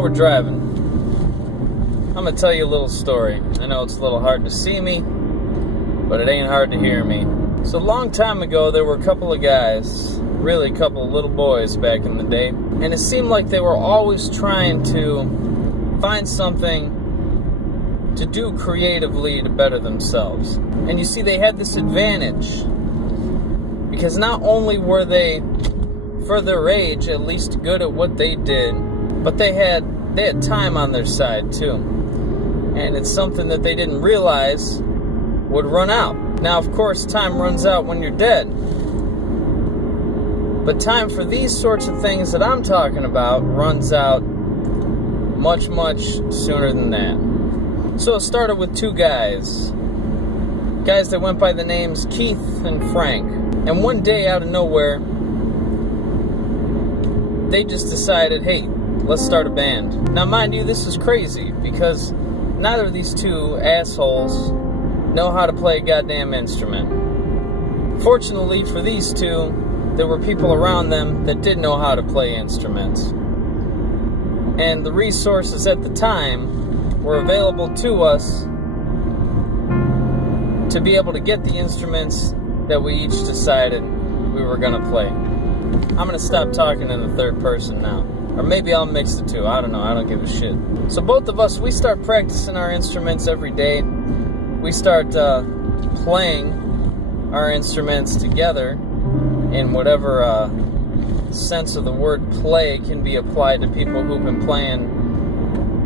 while we're driving, I'm going to tell you a little story. I know it's a little hard to see me, but it ain't hard to hear me. So a long time ago, there were a couple of guys, really a couple of little boys back in the day, and it seemed like they were always trying to find something to do creatively to better themselves. And you see, they had this advantage, because not only were they, for their age, at least good at what they did, but they had time on their side too. And it's something that they didn't realize would run out. Now, of course, time runs out when you're dead. But time for these sorts of things that I'm talking about runs out much, much sooner than that. So it started with two guys that went by the names Keith and Frank. And one day, out of nowhere, they just decided, hey, let's start a band. Now, mind you, this is crazy, because neither of these two assholes know how to play a goddamn instrument. Fortunately for these two, there were people around them that did know how to play instruments. And the resources at the time were available to us to be able to get the instruments that we each decided we were going to play. I'm going to stop talking in the third person now. Or maybe I'll mix the two. I don't know. I don't give a shit. So both of us, we start practicing our instruments every day. We start playing our instruments together in whatever sense of the word play can be applied to people who've been playing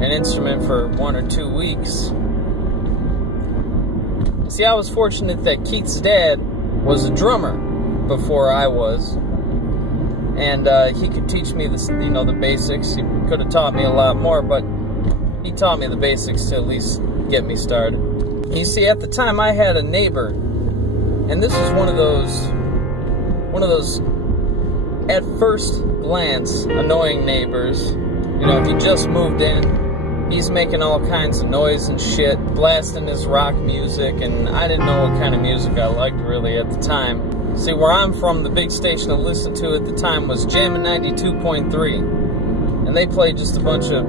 an instrument for 1 or 2 weeks. See, I was fortunate that Keith's dad was a drummer before I was. And he could teach me the basics. He could have taught me a lot more, but he taught me the basics to at least get me started. You see, at the time I had a neighbor, and this was one of those at first glance annoying neighbors. You know, he just moved in, he's making all kinds of noise and shit, blasting his rock music, and I didn't know what kind of music I liked really at the time. See, where I'm from, the big station to listen to at the time was Jammin' 92.3. And they played just a bunch of,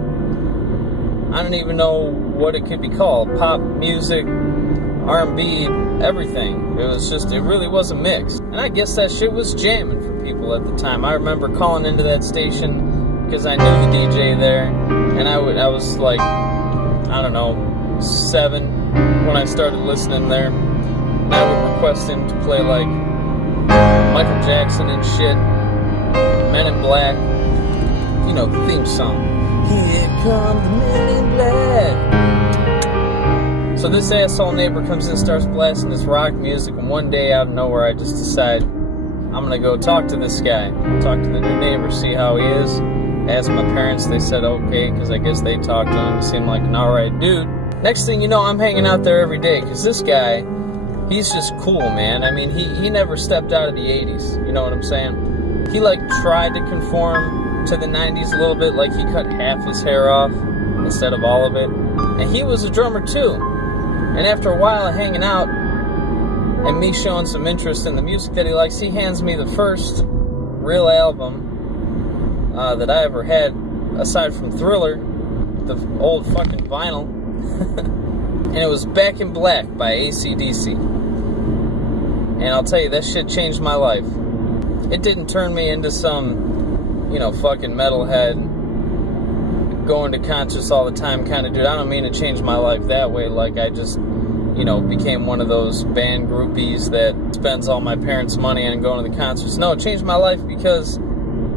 I don't even know what it could be called, pop music, R&B, everything. It really was a mix. And I guess that shit was jamming for people at the time. I remember calling into that station because I knew the DJ there. And I was like, I don't know, 7 when I started listening there. And I would request him to play like Michael Jackson and shit, Men in Black, you know, the theme song. Here come the Men in Black. So this asshole neighbor comes in and starts blasting this rock music, and one day out of nowhere I just decide I'm gonna go talk to this guy, talk to the new neighbor, see how he is. Asked my parents, they said okay, because I guess they talked to him, he seemed like an alright dude. Next thing you know, I'm hanging out there every day, because this guy, he's just cool, man. I mean, he never stepped out of the 80s, you know what I'm saying? He, tried to conform to the 90s a little bit, he cut half his hair off instead of all of it. And he was a drummer, too. And after a while of hanging out and me showing some interest in the music that he likes, he hands me the first real album that I ever had, aside from Thriller, the old fucking vinyl. And it was Back in Black by AC/DC. And I'll tell you, that shit changed my life. It didn't turn me into some, fucking metalhead, going to concerts all the time kind of dude. I don't mean to change my life that way, I just, became one of those band groupies that spends all my parents' money on going to the concerts. No, it changed my life because,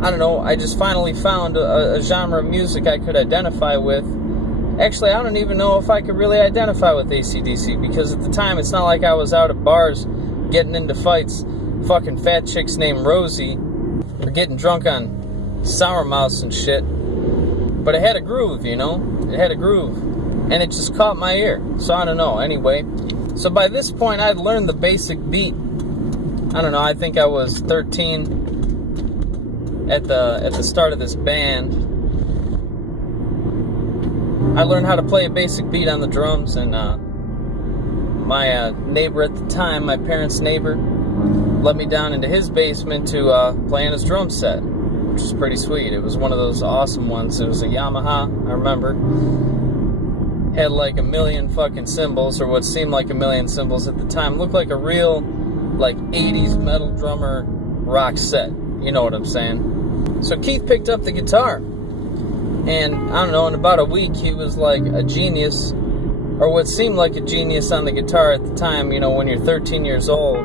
I don't know, I just finally found a genre of music I could identify with. Actually, I don't even know if I could really identify with AC/DC, because at the time, it's not like I was out at bars getting into fights, fucking fat chicks named Rosie, or getting drunk on Sour Mouse and shit. But it had a groove, It had a groove. And it just caught my ear. So I don't know, anyway. So by this point, I'd learned the basic beat. I don't know, I think I was 13 at the start of this band. I learned how to play a basic beat on the drums, and my neighbor at the time, my parents' neighbor, let me down into his basement to play on his drum set. which was pretty sweet. It was one of those awesome ones. It was a Yamaha, I remember. Had like a million fucking cymbals, or what seemed like a million cymbals at the time. Looked like a real, like, 80s metal drummer rock set. You know what I'm saying? So Keith picked up the guitar. And, I don't know, in about a week, he was like a genius, or what seemed like a genius on the guitar at the time, you know, when you're 13 years old,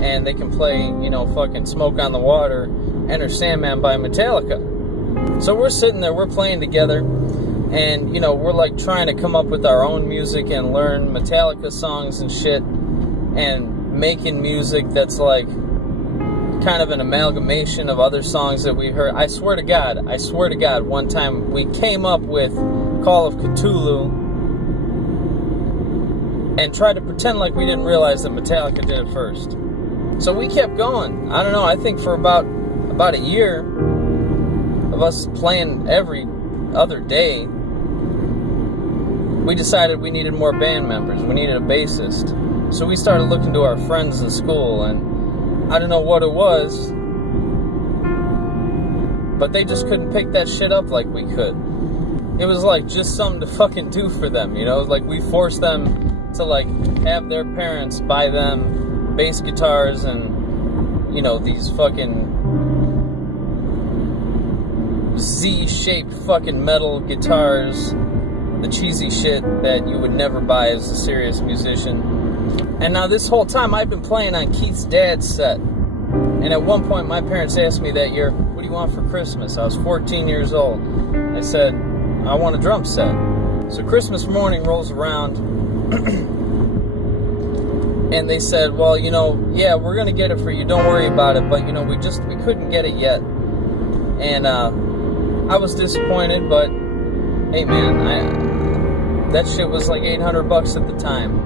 and they can play, you know, fucking Smoke on the Water, Enter Sandman by Metallica. So we're sitting there, we're playing together, and, you know, we're like trying to come up with our own music and learn Metallica songs and shit, and making music that's like kind of an amalgamation of other songs that we heard. I swear to God, one time we came up with Call of Cthulhu and tried to pretend like we didn't realize that Metallica did it first. So we kept going. I don't know, I think for about a year of us playing every other day, we decided we needed more band members. We needed a bassist. So we started looking to our friends in school, and I don't know what it was, but they just couldn't pick that shit up like we could. It was like just something to fucking do for them, you know? Like we forced them to like have their parents buy them bass guitars and, you know, these fucking Z-shaped fucking metal guitars, the cheesy shit that you would never buy as a serious musician. And now this whole time I've been playing on Keith's dad's set. And at one point my parents asked me that year, what do you want for Christmas? I was 14 years old. I said, I want a drum set. So Christmas morning rolls around and they said, well, you know, yeah, we're going to get it for you. Don't worry about it. But, you know, we couldn't get it yet. And I was disappointed, but hey, man, that shit was like $800 at the time.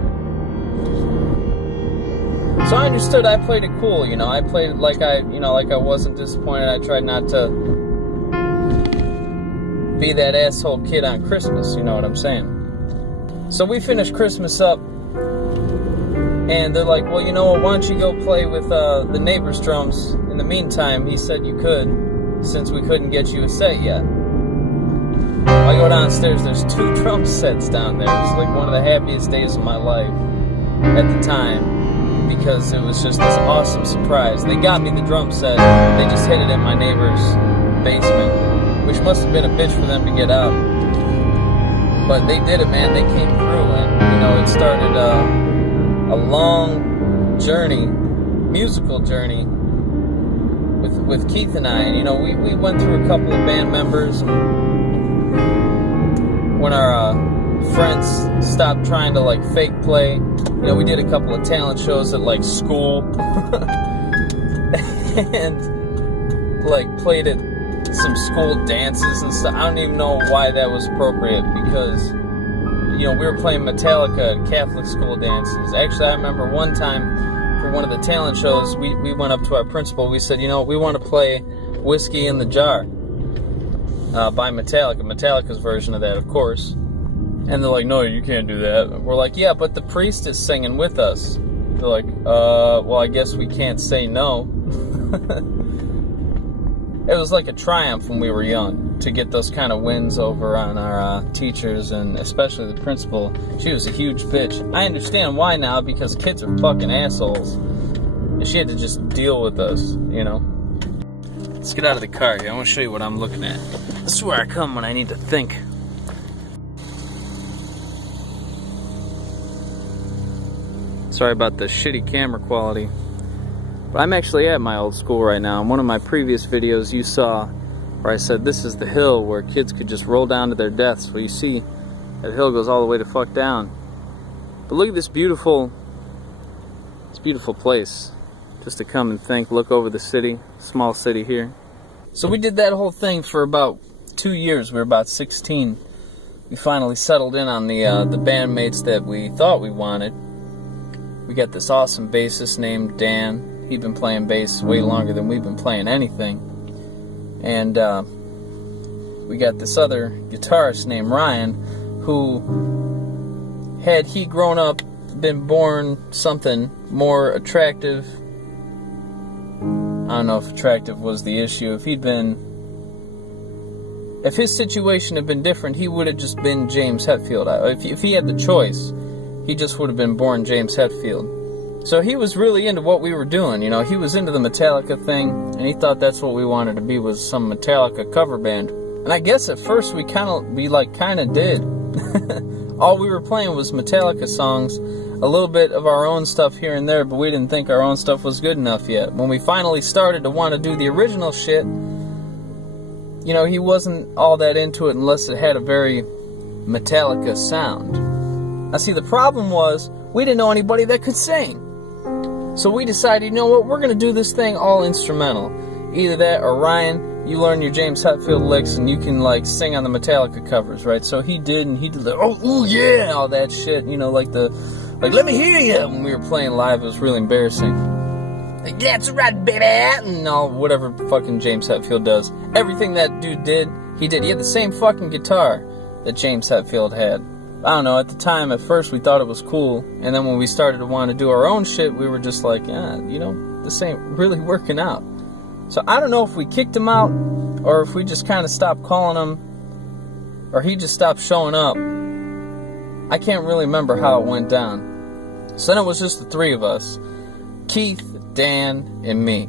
So I understood. I played it cool, you know. I played it like I wasn't disappointed. I tried not to be that asshole kid on Christmas, you know what I'm saying? So we finished Christmas up, and they're like, well, you know what, why don't you go play with the neighbor's drums? In the meantime, he said you could, since we couldn't get you a set yet. I go downstairs, there's 2 drum sets down there. It's like one of the happiest days of my life at the time, because it was just this awesome surprise. They got me the drum set, they just hid it in my neighbor's basement, which must have been a bitch for them to get out. But they did it, man. They came through, and, you know, it started a long journey, musical journey, with Keith and I. And, you know, we went through a couple of band members, and when our friends stopped trying to, like, fake play, you know, we did a couple of talent shows at, like, school, and, like, played at some school dances and stuff. I don't even know why that was appropriate, because, you know, we were playing Metallica at Catholic school dances. Actually, I remember one time for one of the talent shows, we went up to our principal. We said, you know, we want to play Whiskey in the Jar by Metallica. Metallica's version of that, of course. And they're like, no, you can't do that. We're like, yeah, but the priest is singing with us. They're like, well, I guess we can't say no. It was like a triumph when we were young to get those kind of wins over on our teachers, and especially the principal. She was a huge bitch. I understand why now, because kids are fucking assholes. And she had to just deal with us, you know. Let's get out of the car here. I want to show you what I'm looking at. This is where I come when I need to think. Sorry about the shitty camera quality. But I'm actually at my old school right now. In one of my previous videos you saw where I said this is the hill where kids could just roll down to their deaths. Well, you see, that hill goes all the way to fuck down. But look at this beautiful place. Just to come and think, look over the city, small city here. So we did that whole thing for about 2 years. We were about 16. We finally settled in on the bandmates that we thought we wanted. We got this awesome bassist named Dan. He'd been playing bass way longer than we've been playing anything. And we got this other guitarist named Ryan, who, had he grown up, been born something more attractive, I don't know if attractive was the issue, if he'd been if his situation had been different, he would have just been James Hetfield. If he had the choice, he just would have been born James Hetfield. So he was really into what we were doing, you know. He was into the Metallica thing, and he thought that's what we wanted to be, was some Metallica cover band. And I guess at first we kind of did. All we were playing was Metallica songs, a little bit of our own stuff here and there, but we didn't think our own stuff was good enough yet. When we finally started to want to do the original shit, you know, he wasn't all that into it unless it had a very Metallica sound. Now see, the problem was, we didn't know anybody that could sing. So we decided, you know what, we're going to do this thing all instrumental. Either that or Ryan, you learn your James Hetfield licks and you can like sing on the Metallica covers, right? So he did, and he did like, oh, ooh, yeah, all that shit, you know, like let me hear you when we were playing live. It was really embarrassing. Like, that's right, baby, and all whatever fucking James Hetfield does. Everything that dude did, he did. He had the same fucking guitar that James Hetfield had. I don't know, at the time, at first we thought it was cool, and then when we started to want to do our own shit, we were just like, yeah, you know, this ain't really working out. So I don't know if we kicked him out, or if we just kind of stopped calling him, or he just stopped showing up. I can't really remember how it went down. So then it was just the three of us, Keith, Dan, and me.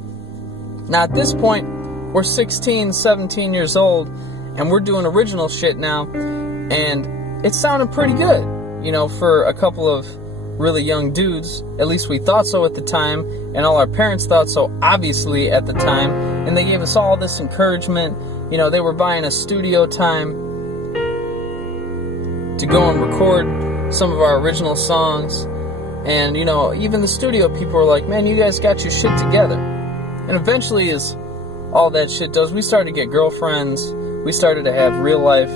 Now at this point, we're 16, 17 years old, and we're doing original shit now, and it sounded pretty good, you know, for a couple of really young dudes. At least we thought so at the time, and all our parents thought so, obviously, at the time. And they gave us all this encouragement. You know, they were buying us studio time to go and record some of our original songs. And, you know, even the studio people were like, man, you guys got your shit together. And eventually, as all that shit does, we started to get girlfriends. We started to have real life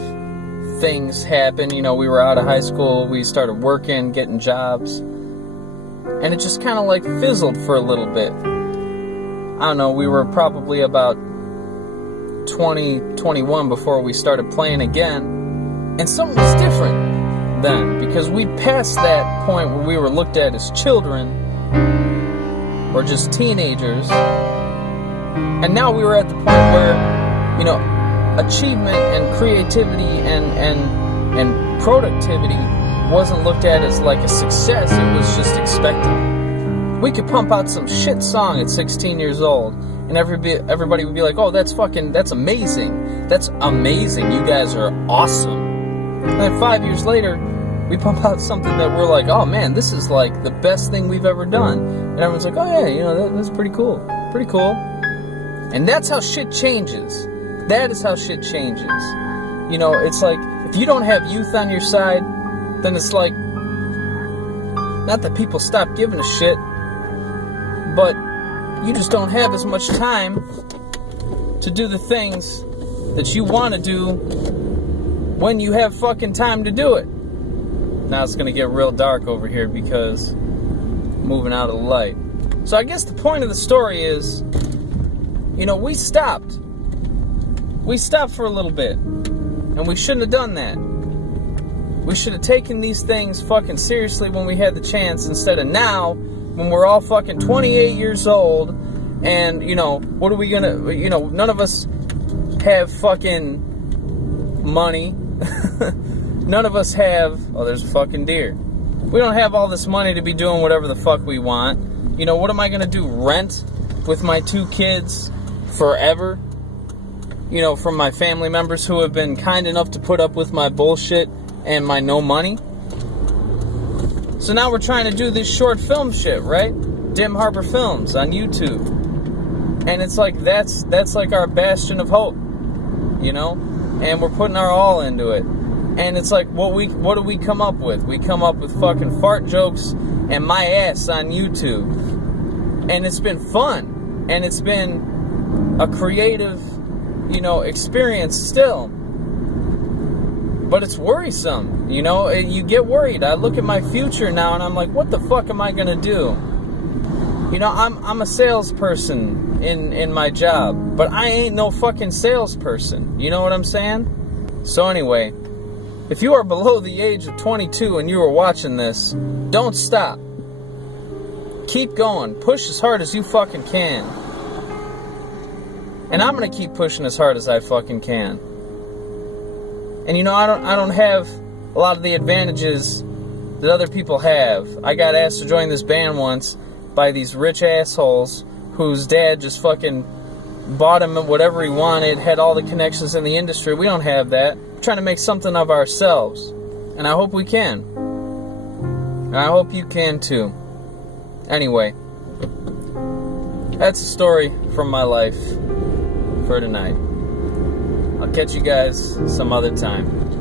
things happen. You know, we were out of high school, we started working, getting jobs, and it just kind of like fizzled for a little bit. I don't know, we were probably about 20, 21 before we started playing again, and something was different then, because we passed that point where we were looked at as children or just teenagers, and now we were at the point where, you know, achievement and creativity and productivity wasn't looked at as like a success. It was just expected. We could pump out some shit song at 16 years old, and everybody would be like, oh, that's amazing. That's amazing. You guys are awesome. And then 5 years later, we pump out something that we're like, oh man, this is like the best thing we've ever done. And everyone's like, oh yeah, you know, that's pretty cool. Pretty cool. And that's how shit changes. That is how shit changes. You know, it's like, if you don't have youth on your side, then it's like, not that people stop giving a shit, but you just don't have as much time to do the things that you want to do when you have fucking time to do it. Now it's going to get real dark over here because I'm moving out of the light. So I guess the point of the story is, you know, we stopped. We stopped for a little bit, and we shouldn't have done that. We should have taken these things fucking seriously when we had the chance, instead of now, when we're all fucking 28 years old, and, you know, what are we gonna, you know, none of us have fucking money. None of us have, oh, there's a fucking deer. We don't have all this money to be doing whatever the fuck we want. You know, what am I gonna do, rent with my 2 kids forever? You know, from my family members who have been kind enough to put up with my bullshit and my no money. So now we're trying to do this short film shit, right? Dim Harbor Films on YouTube. And it's like, that's like our bastion of hope, you know? And we're putting our all into it. And it's like, what do we come up with? We come up with fucking fart jokes and my ass on YouTube. And it's been fun. And it's been a creative, you know, experience still. But it's worrisome, you know, you get worried. I look at my future now and I'm like, what the fuck am I gonna do? You know, I'm a salesperson in my job, but I ain't no fucking salesperson. You know what I'm saying? So anyway, if you are below the age of 22 and you are watching this, don't stop. Keep going. Push as hard as you fucking can. And I'm gonna keep pushing as hard as I fucking can. And you know, I don't have a lot of the advantages that other people have. I got asked to join this band once by these rich assholes whose dad just fucking bought him whatever he wanted, had all the connections in the industry. We don't have that. We're trying to make something of ourselves. And I hope we can. And I hope you can too. Anyway, that's a story from my life for tonight. I'll catch you guys some other time.